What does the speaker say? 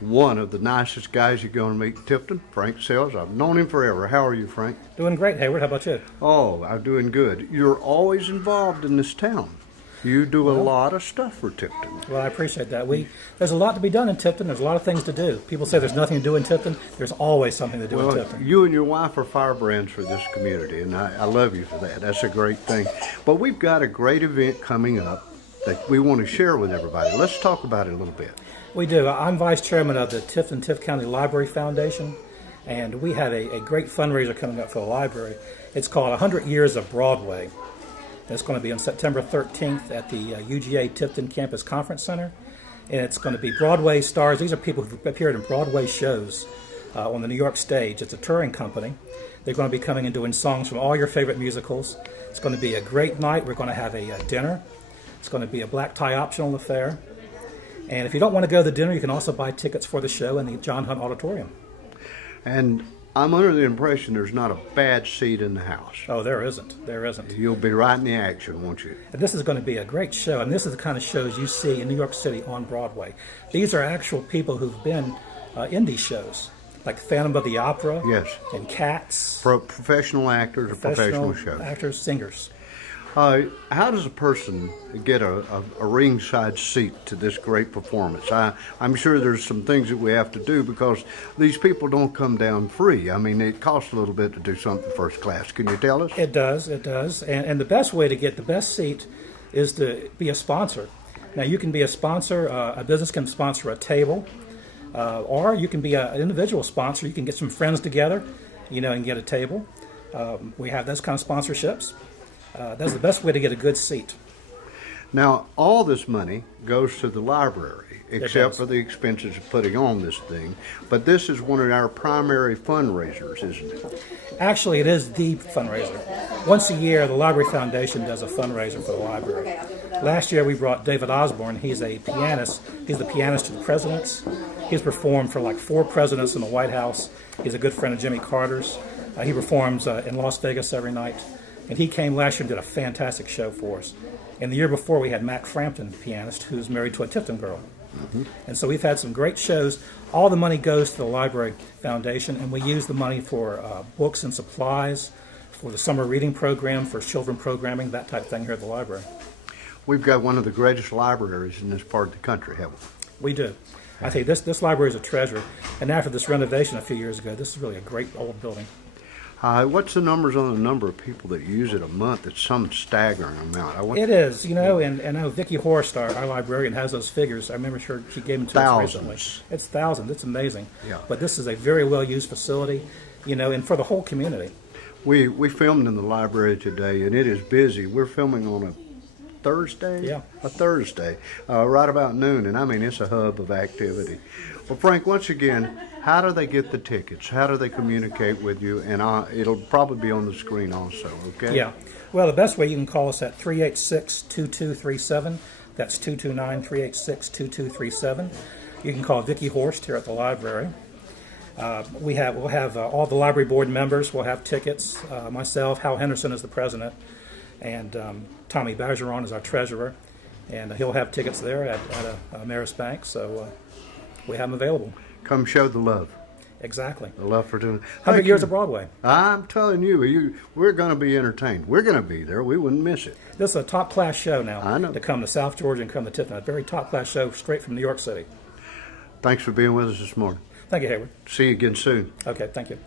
one of the nicest guys you're going to meet in Tifton, Frank Sells. I've known him forever. How are you, Frank? Doing great, Hayward. How about you? Oh, I'm doing good. You're always involved in this town. You do a lot of stuff for Tifton. Well, I appreciate that. There's a lot to be done in Tifton. There's a lot of things to do. People say there's nothing to do in Tifton. There's always something to do in Tifton. You and your wife are firebrands for this community, and I love you for that. That's a great thing. But we've got a great event coming up that we want to share with everybody. Let's talk about it a little bit. We do. I'm vice chairman of the Tift County Library Foundation, and we have a great fundraiser coming up for the library. It's called 100 Years of Broadway. It's going to be on September 13th at the UGA Tifton Campus Conference Center, and it's going to be Broadway stars. These are people who've appeared in Broadway shows on the New York stage. It's a touring company. They're going to be coming and doing songs from all your favorite musicals. It's going to be a great night. We're going to have a dinner. It's going to be a black tie optional affair. And if you don't want to go to the dinner, you can also buy tickets for the show in the John Hunt Auditorium. And I'm under the impression there's not a bad seat in the house. Oh, there isn't. There isn't. You'll be right in the action, won't you? And this is going to be a great show, and this is the kind of shows you see in New York City on Broadway. These are actual people who've been in these shows, like Phantom of the Opera, yes, and Cats. Professional actors or professional shows. Actors, singers. How does a person get a ringside seat to this great performance? I'm sure there's some things that we have to do because these people don't come down free. I mean, it costs a little bit to do something first class. Can you tell us? It does. It does. And the best way to get the best seat is to be a sponsor. Now, you can be a sponsor. A business can sponsor a table, or you can be an individual sponsor. You can get some friends together, and get a table. We have those kind of sponsorships. That's the best way to get a good seat. Now, all this money goes to the library, except for the expenses of putting on this thing. But this is one of our primary fundraisers, isn't it? Actually, it is the fundraiser. Once a year, the Library Foundation does a fundraiser for the library. Last year, we brought David Osborne. He's a pianist. He's the pianist to the presidents. He's performed for like 4 presidents in the White House. He's a good friend of Jimmy Carter's. He performs in Las Vegas every night. And he came last year and did a fantastic show for us. And the year before, we had Mac Frampton, pianist, who's married to a Tifton girl. Mm-hmm. And so we've had some great shows. All the money goes to the Library Foundation, and we use the money for books and supplies, for the summer reading program, for children programming, that type of thing here at the library. We've got one of the greatest libraries in this part of the country, haven't we? We do. I tell you, this library is a treasure. And after this renovation a few years ago, this is really a great old building. What's the numbers on the number of people that use it a month? It's some staggering amount. It is, and I know Vicki Horst, our librarian, has those figures. I remember she gave them to us recently. It's thousands. It's amazing. Yeah. But this is a very well-used facility, and for the whole community. We filmed in the library today, and it is busy. We're filming on a Thursday? Yeah. A Thursday, right about noon, and I mean, it's a hub of activity. Well, Frank, once again, how do they get the tickets? How do they communicate with you? And it'll probably be on the screen also, okay? Yeah. Well, the best way, you can call us at 386-2237. That's 229-386-2237. You can call Vicki Horst here at the library. We'll have all the library board members. We'll have tickets. Myself, Hal Henderson is the president, and Tommy Bergeron is our treasurer. And he'll have tickets there at Marist Bank, so we have them available. Come show the love. Exactly. The love for doing 100 years of Broadway. I'm telling you, we're going to be entertained. We're going to be there. We wouldn't miss it. This is a top-class show now. I know. To come to South Georgia and come to Tifton. A very top-class show straight from New York City. Thanks for being with us this morning. Thank you, Hayward. See you again soon. Okay, thank you.